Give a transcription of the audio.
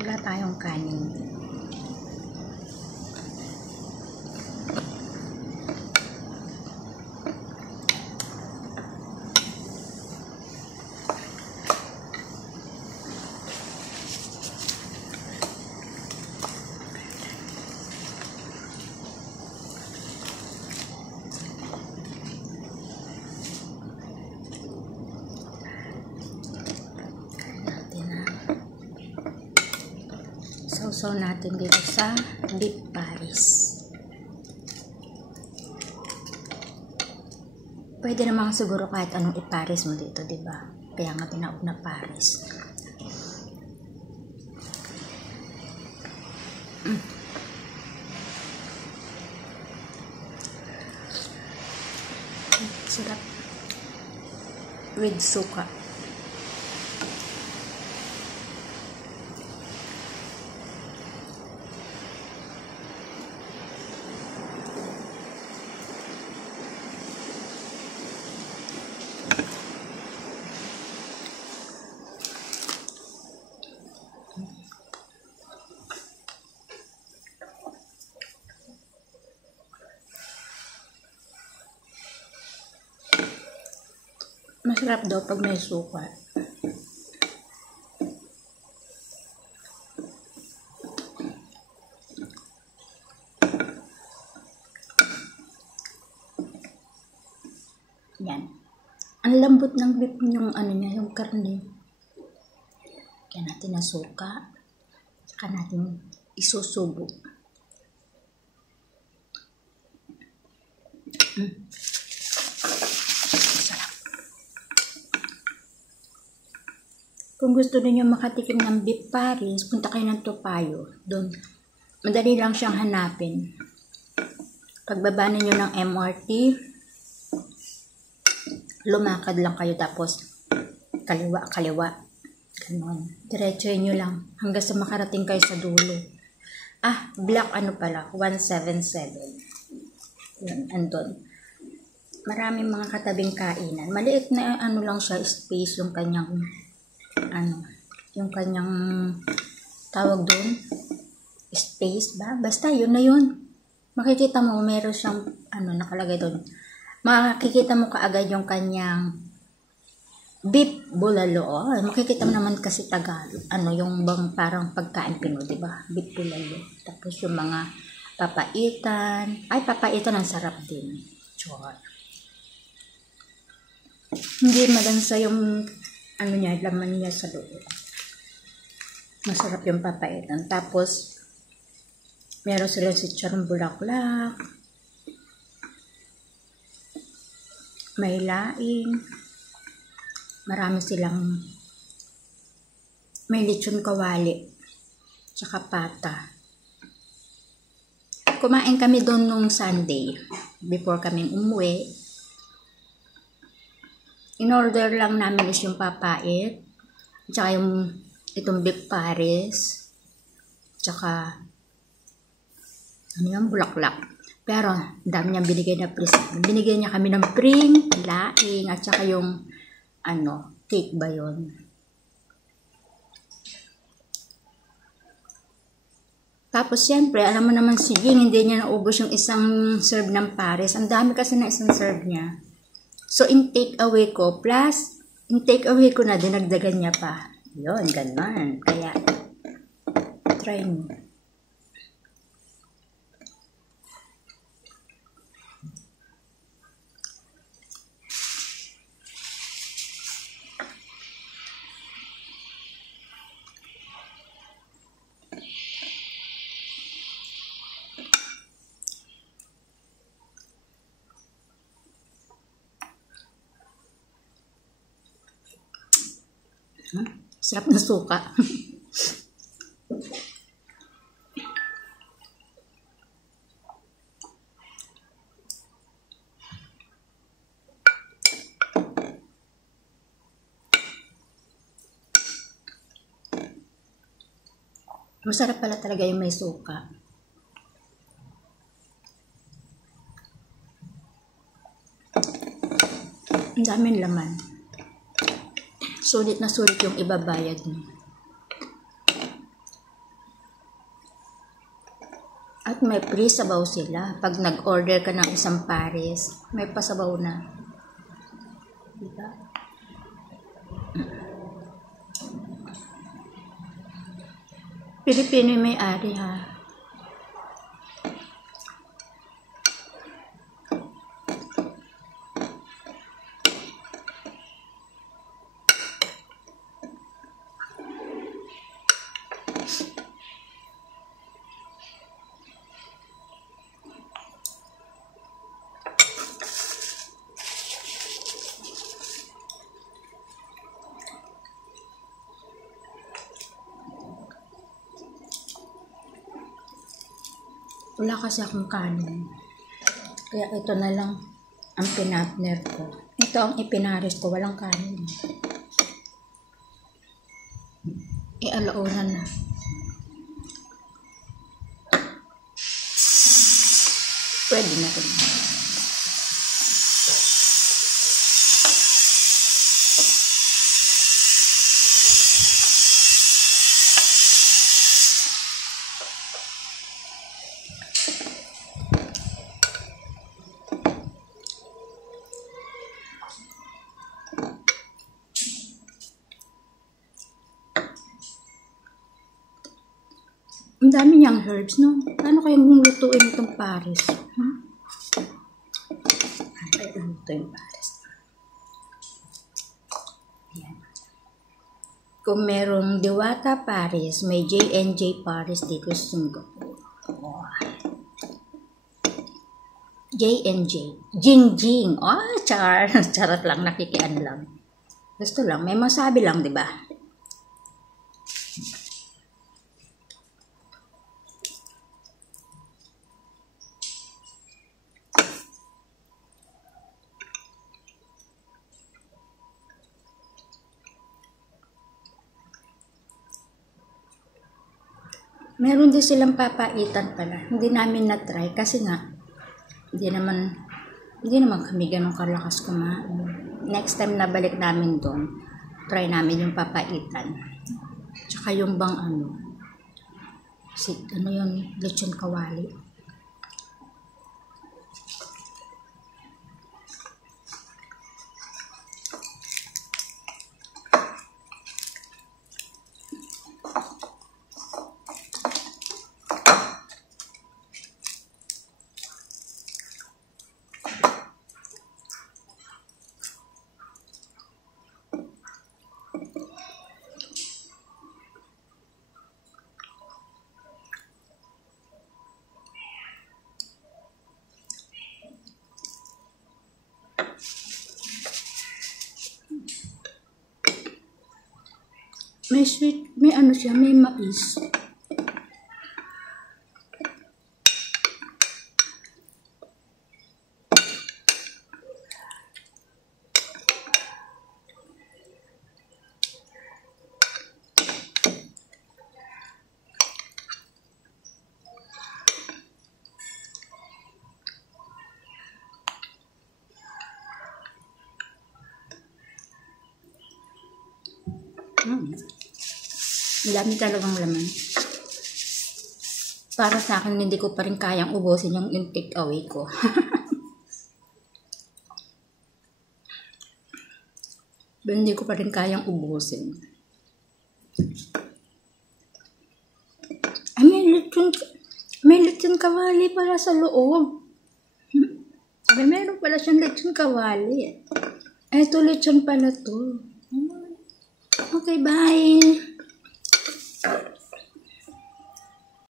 Wala tayong kanin. Sausaw natin dito sa beef paris. Pwede naman siguro kahit anong iparis mo dito, diba? Kaya nga tinawag na paris. Sarap. With suka. Masarap daw pag may suka. Yan. Ang lambot ng beef yung ano niya, yung karne. Kaya natin na suka. Saka natin isusubo. Kung gusto niyo makatikim ng beef paris, punta kayo ng Topayo. Doon, madali lang siyang hanapin. Pagbaba niyo ng MRT, lumakad lang kayo tapos kaliwa. Ganon. Diretsuhin niyo lang hanggang sa makarating kayo sa dulo. Black ano pala, 177. Yun, andun. Maraming mga katabing kainan. Maliit na ano lang siya, space yung kanyang tawag doon, space ba? Basta yun na yun. Makikita mo, meron siyang nakalagay doon. Makikita mo kaagad yung kanyang beef bulalo. Makikita mo naman kasi Tagalog. Yung bang parang pagkain Pinoy, diba? Beef bulalo. Tapos yung mga papaitan. Papaitan ang sarap din. Chor. Hindi malansa yung laman niya sa loob. Masarap yung papaitan. Tapos, meron sila si charong bulaklak. May laing. Marami silang may lechon kawali. Tsaka pata. Kumain kami doon nung Sunday. Before kami umuwi. In-order lang namin is yung papait, tsaka yung itong beef paris, tsaka bulaklak. Pero dami niyang binigay na present. Binigyan niya kami ng pring, laing, at tsaka yung cake ba yun? Tapos siyempre, alam mo naman si Ging, hindi niya naubos yung isang serve ng paris. Ang dami kasi na isang serve niya. So, in take-away ko, plus, in take-away ko na, dinagdagan niya pa. Yun, ganun. Kaya, try mo. Sarap na suka. Masarap pala talaga yung may suka. Ang daming laman. Sulit na sulit yung ibabayad mo. Dapat may free sabaw sila. Pag nag-order ka ng isang pares, may pasabaw na. Diba? Pilipino yung may-ari ha. Wala kasi akong kanin. Kaya ito na lang ang pinatner ko. Ito ang ipinaris ko, walang kanin. Alaunan na. Pwede na rin. Ang dami niyang herbs, no? Paano kayong lutuin itong pares? Ay, luto yung pares. Ayan. Kung merong Diwata Pares, may J&J Pares dito sa Singapore. Oh. J&J. Jing-jing. Oh, char. Charot lang, nakikian lang. Gusto lang, may masabi lang, di ba? Meron din silang papaitan pala. Hindi namin na-try kasi nga hindi naman kami ganun kalakas kumain. Next time na balik namin doon, try namin yung papaitan. Tsaka yung bang yun, lechon kawali. May sweet, may siya, may mais. Dami talagang laman. Para sa akin, hindi ko pa rin kayang ubusin yung take away ko. Hindi ko pa rin kayang ubusin. Ay, may lechon kawali pala sa loob. Ay, meron pala siyang lechon kawali. Ito, lechon pala to. Okay, bye!